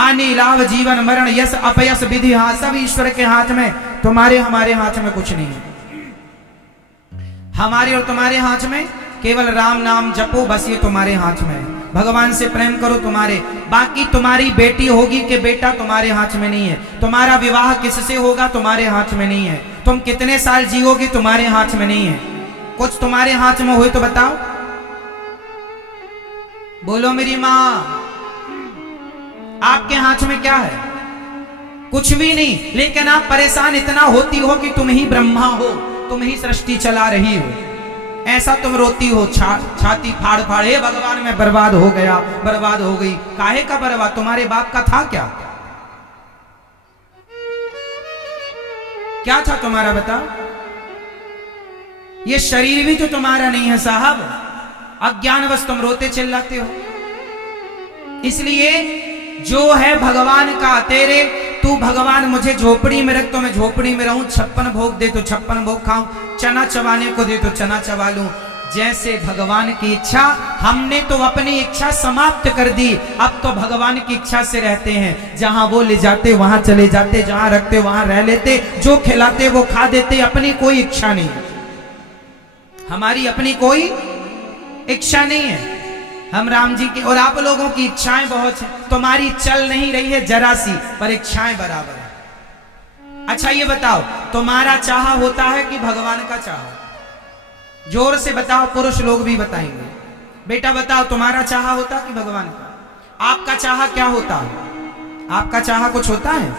हानि लाभ जीवन मरण यश अपयश विधि, हाँ सब ईश्वर के हाथ में। तुम्हारे हमारे हाथ में कुछ नहीं है। हमारे और तुम्हारे हाथ में केवल राम नाम जपो, बस ये तुम्हारे हाथ में। भगवान से प्रेम करो तुम्हारे। बाकी तुम्हारी बेटी होगी कि बेटा तुम्हारे हाथ में नहीं है। तुम्हारा विवाह किससे होगा तुम्हारे हाथ में नहीं है। तुम कितने साल जियोगे तुम्हारे हाथ में नहीं है। कुछ तुम्हारे हाथ में हो तो बताओ, बोलो मेरी मां, आपके हाथ में क्या है? कुछ भी नहीं। लेकिन आप परेशान इतना होती हो कि तुम ही ब्रह्मा हो, तुम ही सृष्टि चला रही हो। ऐसा तुम रोती हो छाती फाड़ फाड़, हे भगवान मैं बर्बाद हो गया, बर्बाद हो गई। काहे का बर्बाद? तुम्हारे बाप का था क्या? क्या था तुम्हारा बताओ? ये शरीर भी तो तुम्हारा नहीं है साहब। अज्ञानवश तुम रोते चिल्लाते हो। इसलिए जो है भगवान का तेरे, तू भगवान मुझे झोपड़ी में रख तो मैं झोपड़ी में रहूं, 56 भोग दे तो 56 भोग खाऊं, चना चबाने को दे तो चना चबा लूं। जैसे भगवान की इच्छा, हमने तो अपनी इच्छा समाप्त कर दी। अब तो भगवान की इच्छा से रहते हैं। जहां वो ले जाते वहां चले जाते, जहां रखते वहां रह लेते, जो खिलाते वो खा देते। अपनी कोई इच्छा नहीं, हमारी अपनी कोई इच्छा नहीं है। हम राम जी की और आप लोगों की इच्छाएं बहुत हैं। तुम्हारी चल नहीं रही है जरा सी, पर इच्छाएं बराबर है। अच्छा ये बताओ, तुम्हारा चाहा होता है कि भगवान का चाहा? जोर से बताओ, पुरुष लोग भी बताएंगे। बेटा बताओ, तुम्हारा चाहा होता कि भगवान का? आपका चाहा क्या होता है? आपका चाहा कुछ होता है?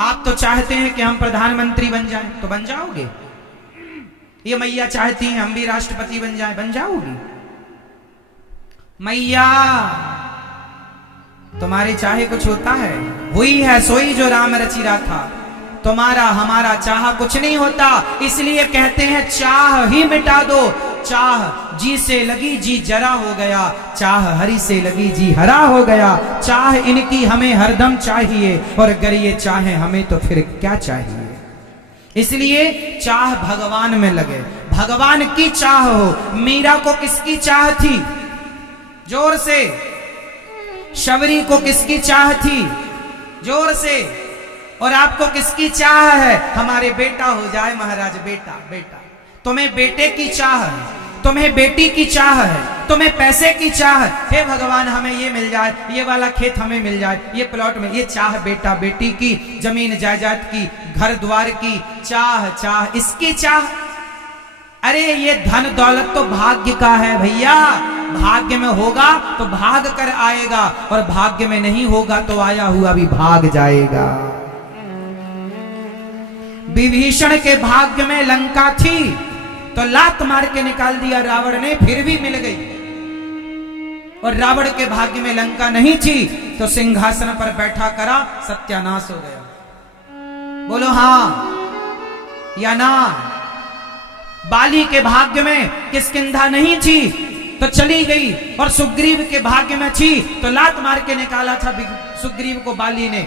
आप तो चाहते हैं कि हम प्रधानमंत्री बन जाएं, तो बन जाओगे। ये मैया चाहती हैं हम भी राष्ट्रपति बन जाएं, बन जाओगी। मैया तुम्हारे चाहे कुछ होता है? हुई है सोई जो राम रची रहा था। तुम्हारा हमारा चाह कुछ नहीं होता। इसलिए कहते हैं चाह ही मिटा दो। चाह जी से लगी जी जरा हो गया, चाह हरि से लगी जी हरा हो गया। चाह इनकी हमें हरदम चाहिए, और अगर ये चाहे हमें तो फिर क्या चाहिए। इसलिए चाह भगवान में लगे, भगवान की चाह हो। मीरा को किसकी चाह थी? जोर से। शबरी को किसकी चाह थी? जोर से। और आपको किसकी चाह है? हमारे बेटा हो जाए महाराज, बेटा बेटा। तुम्हें बेटे की चाह है, तुम्हें बेटी की चाह है, तुम्हें पैसे की चाह है। हे भगवान हमें ये मिल जाए, ये वाला खेत हमें मिल जाए, ये प्लॉट में। ये चाह बेटा बेटी की, जमीन जायदाद की, घर द्वार की चाह, चाह इसकी चाह। अरे ये धन दौलत तो भाग्य का है भैया। भाग्य में होगा तो भाग कर आएगा, और भाग्य में नहीं होगा तो आया हुआ भी भाग जाएगा। विभीषण के भाग्य में लंका थी तो लात मार के निकाल दिया रावण ने, फिर भी मिल गई। और रावण के भाग्य में लंका नहीं थी तो सिंहासन पर बैठा करा सत्यानाश हो गया। बोलो हाँ या ना? बाली के भाग्य में किष्किंधा नहीं थी तो चली गई, और सुग्रीव के भाग्य में थी तो लात मार के निकाला था सुग्रीव को बाली ने,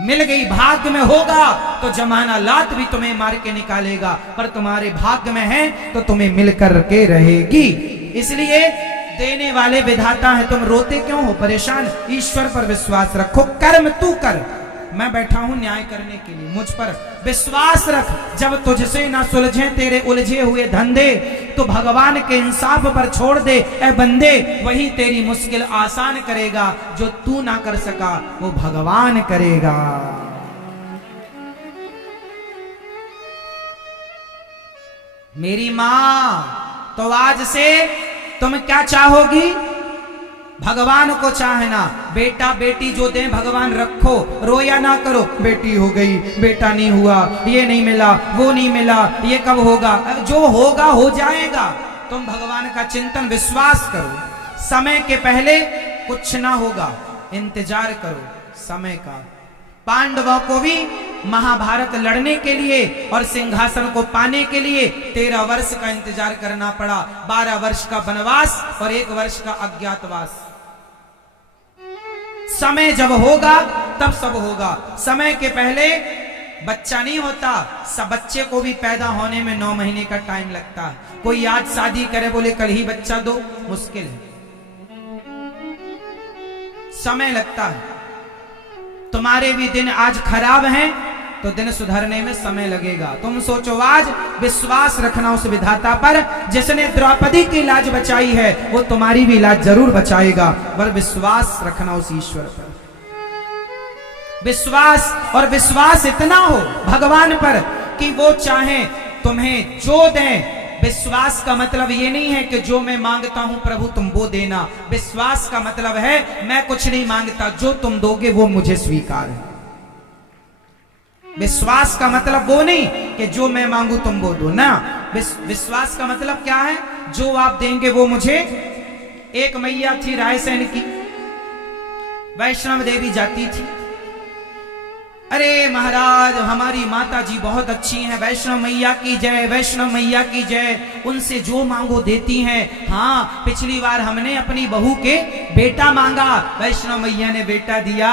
मिल गई। भाग्य में होगा तो जमाना लात भी तुम्हें मार के निकालेगा, पर तुम्हारे भाग्य में है तो तुम्हें मिल कर के रहेगी। इसलिए देने वाले विधाता है। तुम रोते क्यों हो, परेशान? ईश्वर पर विश्वास रखो। कर्म तू कर, मैं बैठा हूं न्याय करने के लिए। मुझ पर विश्वास रख। जब तुझसे ना सुलझे तेरे उलझे हुए धंधे, तो भगवान के इंसाफ पर छोड़ दे ए बंदे। वही तेरी मुश्किल आसान करेगा। जो तू ना कर सका वो भगवान करेगा। मेरी मां, तो आज से तुम क्या चाहोगी? भगवान को चाहना। बेटा बेटी जो दे भगवान रखो, रोया ना करो। बेटी हो गई, बेटा नहीं हुआ, ये नहीं मिला, वो नहीं मिला, ये कब होगा? जो होगा हो जाएगा। तुम भगवान का चिंतन विश्वास करो। समय के पहले कुछ ना होगा, इंतजार करो समय का। पांडवों को भी महाभारत लड़ने के लिए और सिंहासन को पाने के लिए 13 वर्ष का इंतजार करना पड़ा। 12 वर्ष का वनवास और 1 वर्ष का अज्ञातवास। समय जब होगा तब सब होगा। समय के पहले बच्चा नहीं होता। सब बच्चे को भी पैदा होने में 9 महीने का टाइम लगता है। कोई आज शादी करे बोले कल ही बच्चा दो, मुश्किल है, समय लगता है। तुम्हारे भी दिन आज खराब हैं तो दिन सुधरने में समय लगेगा। तुम सोचो, आज विश्वास रखना उस विधाता पर जिसने द्रौपदी की लाज बचाई है, वो तुम्हारी भी लाज जरूर बचाएगा। पर विश्वास रखना उस ईश्वर पर, विश्वास, और विश्वास इतना हो भगवान पर कि वो चाहे तुम्हें जो दें। विश्वास का मतलब ये नहीं है कि जो मैं मांगता हूं प्रभु तुम वो देना। विश्वास का मतलब है मैं कुछ नहीं मांगता, जो तुम दोगे वो मुझे स्वीकार है। विश्वास का मतलब वो नहीं कि जो मैं मांगू तुम वो दो ना। विश्वास का मतलब क्या है? जो आप देंगे वो मुझे। एक मैया थी रायसेन की, वैष्णव देवी जाती थी। अरे महाराज हमारी माता जी बहुत अच्छी हैं, वैष्णव मैया की जय, वैष्णव मैया की जय, उनसे जो मांगो देती हैं। हाँ, पिछली बार हमने अपनी बहू के बेटा मांगा, वैष्णव मैया ने बेटा दिया।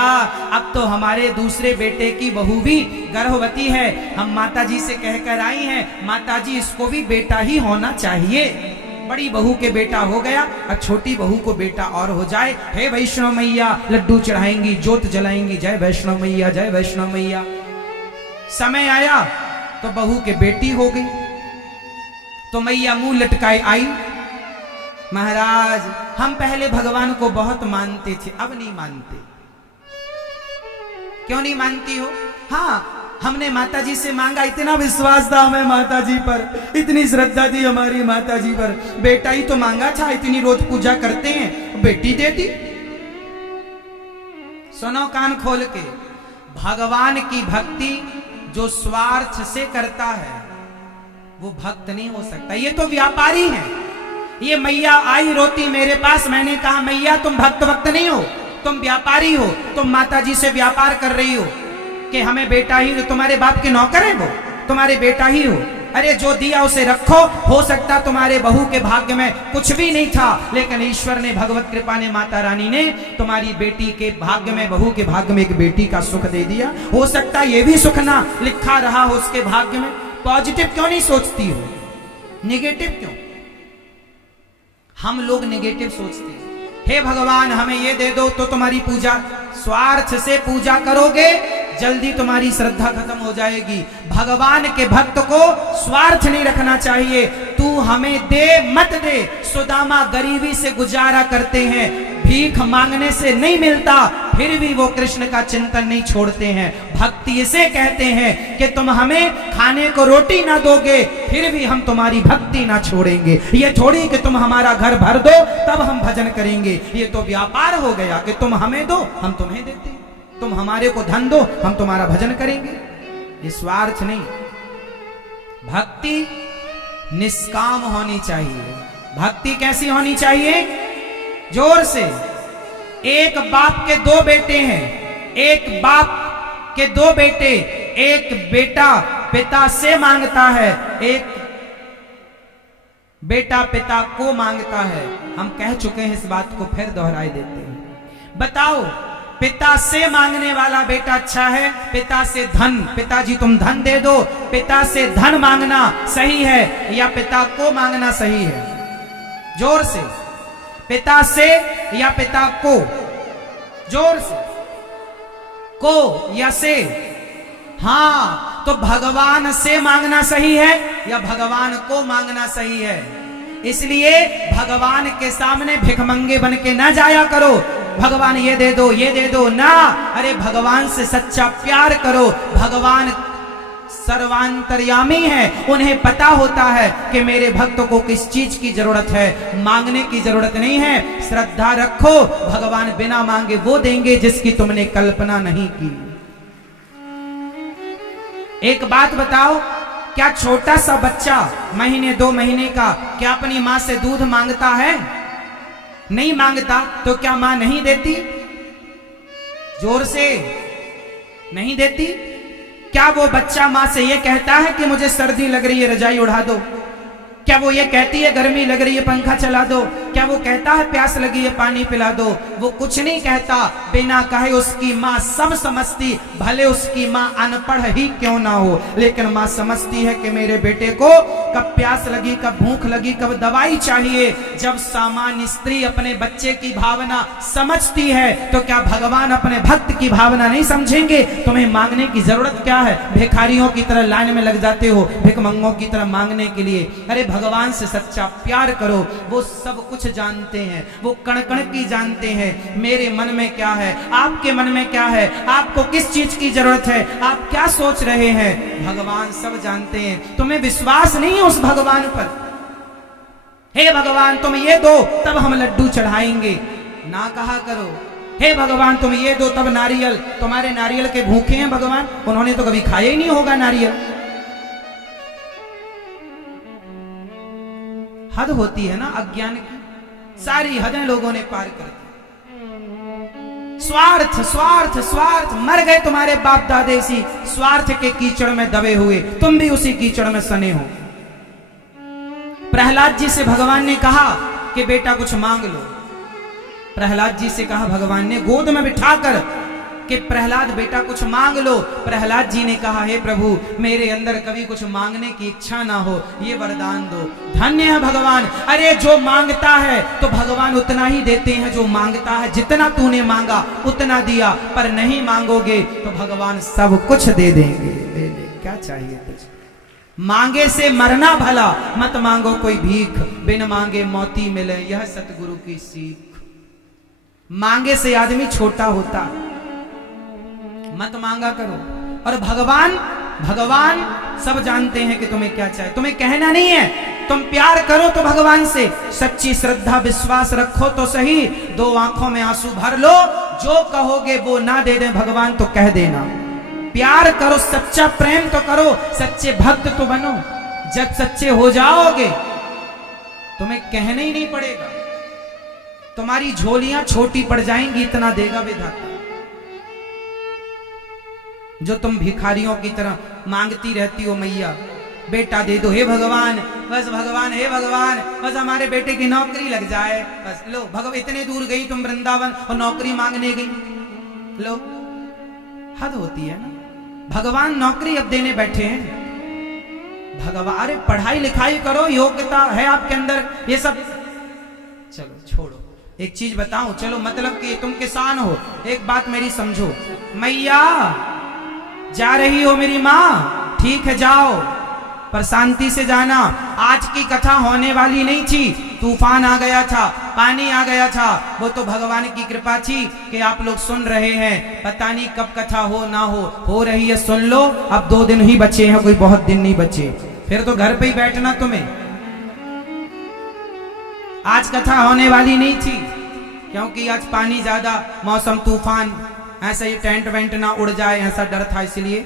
अब तो हमारे दूसरे बेटे की बहू भी गर्भवती है। हम माता जी से कहकर आई हैं, माता जी इसको भी बेटा ही होना चाहिए। बड़ी बहू के बेटा हो गया, अब छोटी बहू को बेटा और हो जाए। हे वैष्णव मैया, लड्डू चढ़ाएंगी, ज्योत जलाएंगी, जय वैष्णव मैया, जय वैष्णव मैया। समय आया तो बहू के बेटी हो गई, तो मैया मुंह लटकाए आई, महाराज हम पहले भगवान को बहुत मानते थे, अब नहीं मानते। क्यों नहीं मानती हो? हाँ, हमने माता जी से मांगा, इतना विश्वास था हमें माता जी पर, इतनी श्रद्धा थी हमारी माता जी पर, बेटा ही तो मांगा था, इतनी रोज पूजा करते हैं, बेटी दे दी। सुनो कान खोल के, भगवान की भक्ति जो स्वार्थ से करता है वो भक्त नहीं हो सकता। ये तो व्यापारी है। ये मैया आई रोती मेरे पास, मैंने कहा मैया तुम भक्त वक्त नहीं हो, तुम व्यापारी हो। तुम माता जी से व्यापार कर रही हो कि हमें बेटा ही, तुम्हारे बाप के नौकर है वो, तुम्हारे बेटा ही हो। अरे जो दिया उसे रखो। हो सकता तुम्हारे बहू के भाग्य में कुछ भी नहीं था, लेकिन ईश्वर ने, भगवत कृपा ने, माता रानी ने तुम्हारी बेटी के भाग्य में, बहू के भाग्य में एक बेटी का सुख दे दिया। हो सकता ये भी सुख ना लिखा रहा हो उसके भाग्य में। पॉजिटिव क्यों नहीं सोचती हो, निगेटिव क्यों? हम लोग निगेटिव सोचते हैं। हे भगवान हमें ये दे दो तो तुम्हारी पूजा, स्वार्थ से पूजा करोगे जल्दी तुम्हारी श्रद्धा खत्म हो जाएगी। भगवान के भक्त को स्वार्थ नहीं रखना चाहिए। तू हमें दे मत दे। सुदामा गरीबी से गुजारा करते हैं, भीख मांगने से नहीं मिलता, फिर भी वो कृष्ण का चिंतन नहीं छोड़ते हैं। भक्ति इसे कहते हैं कि तुम हमें खाने को रोटी ना दोगे, फिर भी हम तुम्हारी भक्ति ना छोड़ेंगे। ये थोड़ी कि तुम हमारा घर भर दो तब हम भजन करेंगे। ये तो व्यापार हो गया कि तुम हमें दो हम तुम्हें देते, तुम हमारे को धन दो हम तुम्हारा भजन करेंगे। ये स्वार्थ नहीं। भक्ति निष्काम होनी चाहिए। भक्ति कैसी होनी चाहिए? जोर से। एक बाप के दो बेटे हैं, एक बाप के दो बेटे, एक बेटा पिता से मांगता है, एक बेटा पिता को मांगता है। हम कह चुके हैं इस बात को, फिर दोहराई देते हैं। बताओ, पिता से मांगने वाला बेटा अच्छा है, पिता से धन, पिताजी तुम धन दे दो, पिता से धन मांगना सही है या पिता को मांगना सही है? जोर से। पिता से या पिता को? जोर से। को या से? हाँ, तो भगवान से मांगना सही है या भगवान को मांगना सही है? इसलिए भगवान के सामने भिखमंगे बन के ना जाया करो, भगवान ये दे दो ये दे दो ना। अरे भगवान से सच्चा प्यार करो। भगवान सर्वांतर्यामी है, उन्हें पता होता है कि मेरे भक्त को किस चीज की जरूरत है, मांगने की जरूरत नहीं है। श्रद्धा रखो, भगवान बिना मांगे वो देंगे जिसकी तुमने कल्पना नहीं की। एक बात बताओ, क्या छोटा सा बच्चा महीने 2 महीने का क्या अपनी मां से दूध मांगता है? नहीं मांगता, तो क्या मां नहीं देती? जोर से। नहीं देती? क्या वो बच्चा मां से ये कहता है कि मुझे सर्दी लग रही है रजाई उड़ा दो? क्या वो ये कहती है गर्मी लग रही है पंखा चला दो? क्या वो कहता है प्यास लगी है पानी पिला दो? वो कुछ नहीं कहता। बिना कहे उसकी माँ सब समझती, भले उसकी माँ अनपढ़ ही क्यों ना हो, लेकिन माँ समझती है कि मेरे बेटे को कब प्यास लगी, कब भूख लगी, कब दवाई चाहिए। जब सामान्य स्त्री अपने बच्चे की भावना समझती है तो क्या भगवान अपने भक्त की भावना नहीं समझेंगे? तुम्हें मांगने की जरूरत क्या है? भिखारियों की तरह लाइन में लग जाते हो भिखमंगों की तरह मांगने के लिए। अरे भगवान से सच्चा प्यार करो, वो सब कुछ जानते हैं, वो कण कण की जानते हैं। मेरे मन में क्या है, आपके मन में क्या है, आपको किस चीज की जरूरत है, आप क्या सोच रहे हैं, भगवान सब जानते हैं। तुम्हें विश्वास नहीं है उस भगवान पर? हे भगवान तुम ये दो तब हम लड्डू चढ़ाएंगे, ना कहा करो। हे भगवान तुम ये दो तब नारियल, तुम्हारे नारियल के भूखे हैं भगवान, उन्होंने तो कभी खाया ही नहीं होगा नारियल। हद होती है ना अज्ञान की, सारी हदें लोगों ने पार कर दी। स्वार्थ स्वार्थ स्वार्थ, मर गए तुम्हारे बाप दादे इसी स्वार्थ के कीचड़ में दबे हुए, तुम भी उसी कीचड़ में सने हो। प्रहलाद जी से भगवान ने कहा कि बेटा कुछ मांग लो। प्रहलाद जी से कहा भगवान ने गोद में बिठाकर कि प्रहलाद बेटा कुछ मांग लो। प्रहलाद जी ने कहा हे प्रभु मेरे अंदर कभी कुछ मांगने की इच्छा ना हो, ये वरदान दो। धन्य है भगवान। अरे जो मांगता है तो भगवान उतना ही देते हैं, जो मांगता है जितना तूने मांगा उतना दिया, पर नहीं मांगोगे तो भगवान सब कुछ दे देंगे। दे दे, क्या चाहिए तुझे? मांगे से मरना भला, मत मांगो कोई भीख, बिन मांगे मोती मिले, यह सतगुरु की सीख। मांगे से आदमी छोटा होता, मत मांगा करो। और भगवान सब जानते हैं कि तुम्हें क्या चाहिए, तुम्हें कहना नहीं है। तुम प्यार करो तो भगवान से सच्ची श्रद्धा विश्वास रखो तो सही, दो आंखों में आंसू भर लो, जो कहोगे वो ना दे दे भगवान तो कह देना। प्यार करो, सच्चा प्रेम तो करो, सच्चे भक्त तो बनो। जब सच्चे हो जाओगे तुम्हें कहना ही नहीं पड़ेगा, तुम्हारी झोलियां छोटी पड़ जाएंगी, इतना देगा विधाता। जो तुम भिखारियों की तरह मांगती रहती हो, मैया बेटा दे दो, हे भगवान बस भगवान, हे भगवान बस हमारे बेटे की नौकरी लग जाए, बस लो भगवान। इतने दूर गई तुम वृंदावन और नौकरी मांगने गई, लो। हद होती है ना। भगवान नौकरी अब देने बैठे हैं। भगवान अरे पढ़ाई लिखाई करो, योग्यता है आपके अंदर, ये सब चलो छोड़ो। एक चीज बताऊं, चलो मतलब कि तुम किसान हो, एक बात मेरी समझो। मैया जा रही हो मेरी माँ, ठीक है जाओ, पर शांति से जाना। आज की कथा होने वाली नहीं थी, तूफान आ गया था, पानी आ गया था, वो तो भगवान की कृपा थी कि आप लोग सुन रहे हैं। पता नहीं कब कथा हो ना हो रही है, सुन लो। अब 2 दिन ही बचे हैं, कोई बहुत दिन नहीं बचे, फिर तो घर पे ही बैठना तुम्हें। आज कथा होने वाली नहीं थी क्योंकि आज पानी ज्यादा, मौसम तूफान, ऐसा ही टेंट वेंट ना उड़ जाए ऐसा डर था, इसलिए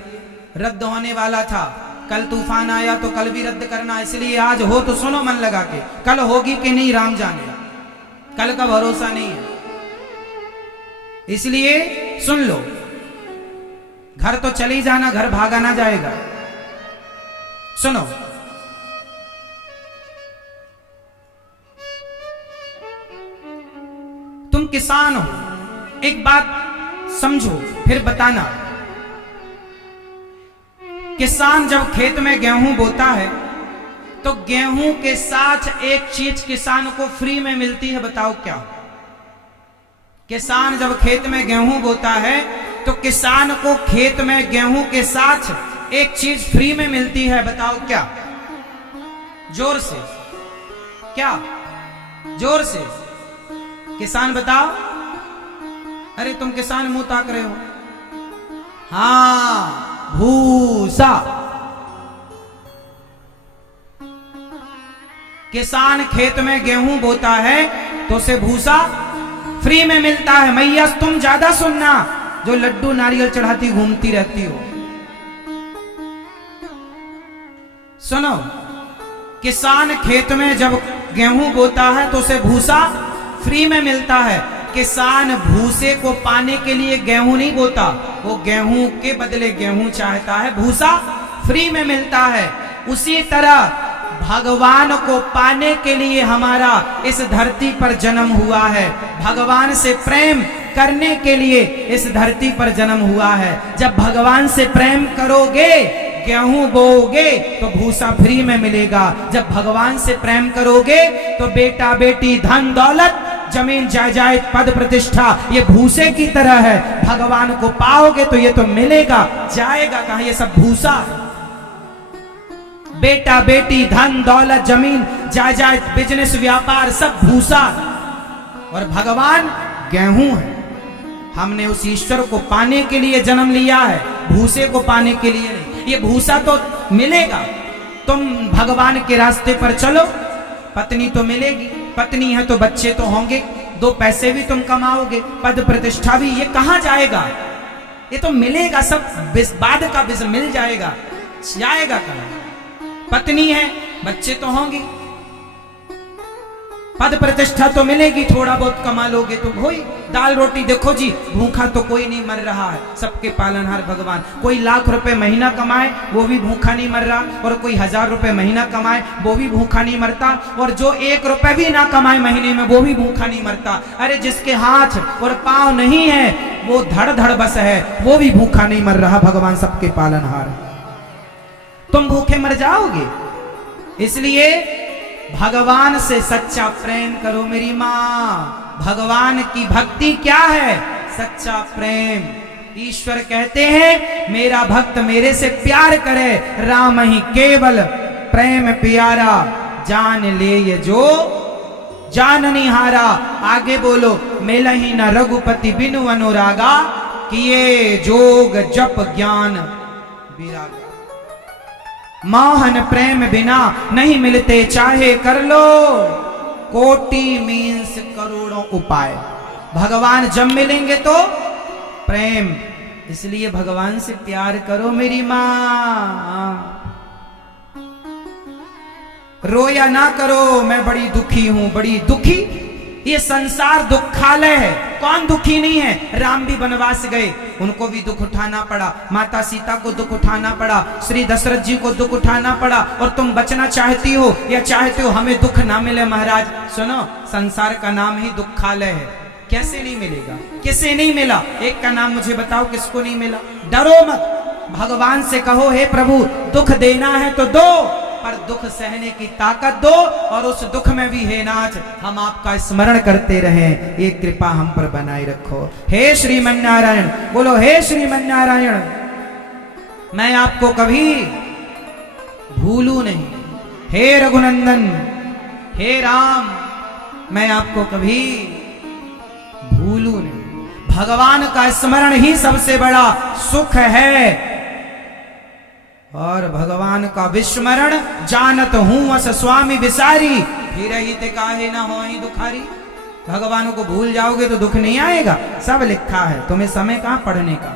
रद्द होने वाला था। कल तूफान आया तो कल भी रद्द करना, इसलिए आज हो तो सुनो मन लगा के। कल होगी कि नहीं राम जाने, कल का भरोसा नहीं है, इसलिए सुन लो। घर तो चली जाना, घर भागा ना जाएगा। सुनो, तुम किसान हो, एक बात समझो फिर बताना। किसान जब खेत में गेहूं बोता है तो गेहूं के साथ एक चीज किसान को फ्री में मिलती है, बताओ क्या? किसान जब खेत में गेहूं बोता है तो किसान को खेत में गेहूं के साथ एक चीज फ्री में मिलती है, बताओ क्या? जोर से, क्या? जोर से किसान बताओ। अरे तुम किसान मुंह ताक रहे हो। हाँ, भूसा। किसान खेत में गेहूं बोता है तो उसे भूसा फ्री में मिलता है। मैया तुम ज्यादा सुनना, जो लड्डू नारियल चढ़ाती घूमती रहती हो, सुनो। किसान खेत में जब गेहूं बोता है तो उसे भूसा फ्री में मिलता है। किसान भूसे को पाने के लिए गेहूं नहीं बोता, वो गेहूं के बदले गेहूं चाहता है, भूसा फ्री में मिलता है। उसी तरह भगवान को पाने के लिए हमारा इस धरती पर जन्म हुआ है, भगवान से प्रेम करने के लिए इस धरती पर जन्म हुआ है। जब भगवान से प्रेम करोगे गेहूं बोओगे तो भूसा फ्री में मिलेगा। जब भगवान से प्रेम करोगे तो बेटा बेटी धन दौलत जमीन जायदाद पद प्रतिष्ठा ये भूसे की तरह है। भगवान को पाओगे तो ये तो मिलेगा, जाएगा कहां? ये सब भूसा है। बेटा बेटी धन दौलत जमीन जायदाद बिजनेस व्यापार सब भूसा है। और भगवान गेहूं है। हमने उस ईश्वर को पाने के लिए जन्म लिया है, भूसे को पाने के लिए नहीं। ये भूसा तो मिलेगा, तुम भगवान के रास्ते पर चलो, पत्नी तो मिलेगी, पत्नी है तो बच्चे तो होंगे, दो पैसे भी तुम कमाओगे, पद प्रतिष्ठा भी। ये कहां जाएगा? ये तो मिलेगा, सब बाद का मिल जाएगा, जाएगा कहां? पत्नी है, बच्चे तो होंगे, पद प्रतिष्ठा तो मिलेगी, थोड़ा बहुत कमा लोगे तो होई। दाल रोटी देखो जी, भूखा तो कोई नहीं मर रहा है, सबके पालनहार भगवान। कोई लाख रुपए महीना कमाए वो भी भूखा नहीं मर रहा, और कोई 1000 रुपए महीना कमाए वो भी भूखा नहीं मरता, और जो 1 रुपए भी ना कमाए महीने में वो भी भूखा नहीं मरता। अरे जिसके हाथ और पांव नहीं है वो धड़ धड़ बस है, वो भी भूखा नहीं मर रहा। भगवान सबके पालनहार। तुम भूखे मर जाओगे। इसलिए भगवान से सच्चा प्रेम करो मेरी माँ। भगवान की भक्ति क्या है? सच्चा प्रेम। ईश्वर कहते हैं मेरा भक्त मेरे से प्यार करे, राम ही केवल प्रेम प्यारा, जान ले ये जो जाननिहारा। आगे बोलो, मिलहि न रघुपति बिनु अनुरागा, किए जोग जप ज्ञान विरागा। मोहन प्रेम बिना नहीं मिलते, चाहे कर लो कोटि मीन्स करोड़ों उपाय। भगवान जब मिलेंगे तो प्रेम। इसलिए भगवान से प्यार करो मेरी मां। रोया ना करो, मैं बड़ी दुखी हूं, बड़ी दुखी। ये संसार दुखालय है, कौन दुखी नहीं है? राम भी वनवास गए, उनको भी दुख उठाना पड़ा, माता सीता को दुख उठाना पड़ा, श्री दशरथ जी को दुख उठाना पड़ा। और तुम बचना चाहती हो या चाहते हो हमें दुख ना मिले? महाराज सुनो, संसार का नाम ही दुखालय है। कैसे नहीं मिलेगा? किसे नहीं मिला? एक का नाम मुझे बताओ, किसको नहीं मिला? डरो मत, भगवान से कहो हे प्रभु दुख देना है तो दो, पर दुख सहने की ताकत दो, और उस दुख में भी हे नाथ हम आपका स्मरण करते रहें, ये कृपा हम पर बनाए रखो। हे श्रीमन नारायण, बोलो हे श्रीमन नारायण। मैं आपको कभी भूलू नहीं, हे रघुनंदन, हे राम, मैं आपको कभी भूलू नहीं। भगवान का स्मरण ही सबसे बड़ा सुख है, और भगवान का विस्मरण जानत हूं अस स्वामी विसारी, फिर ही ते काहे ना होई दुखारी। भगवान को भूल जाओगे तो दुख नहीं आएगा, सब लिखा है, तुम्हें समय कहां पढ़ने का।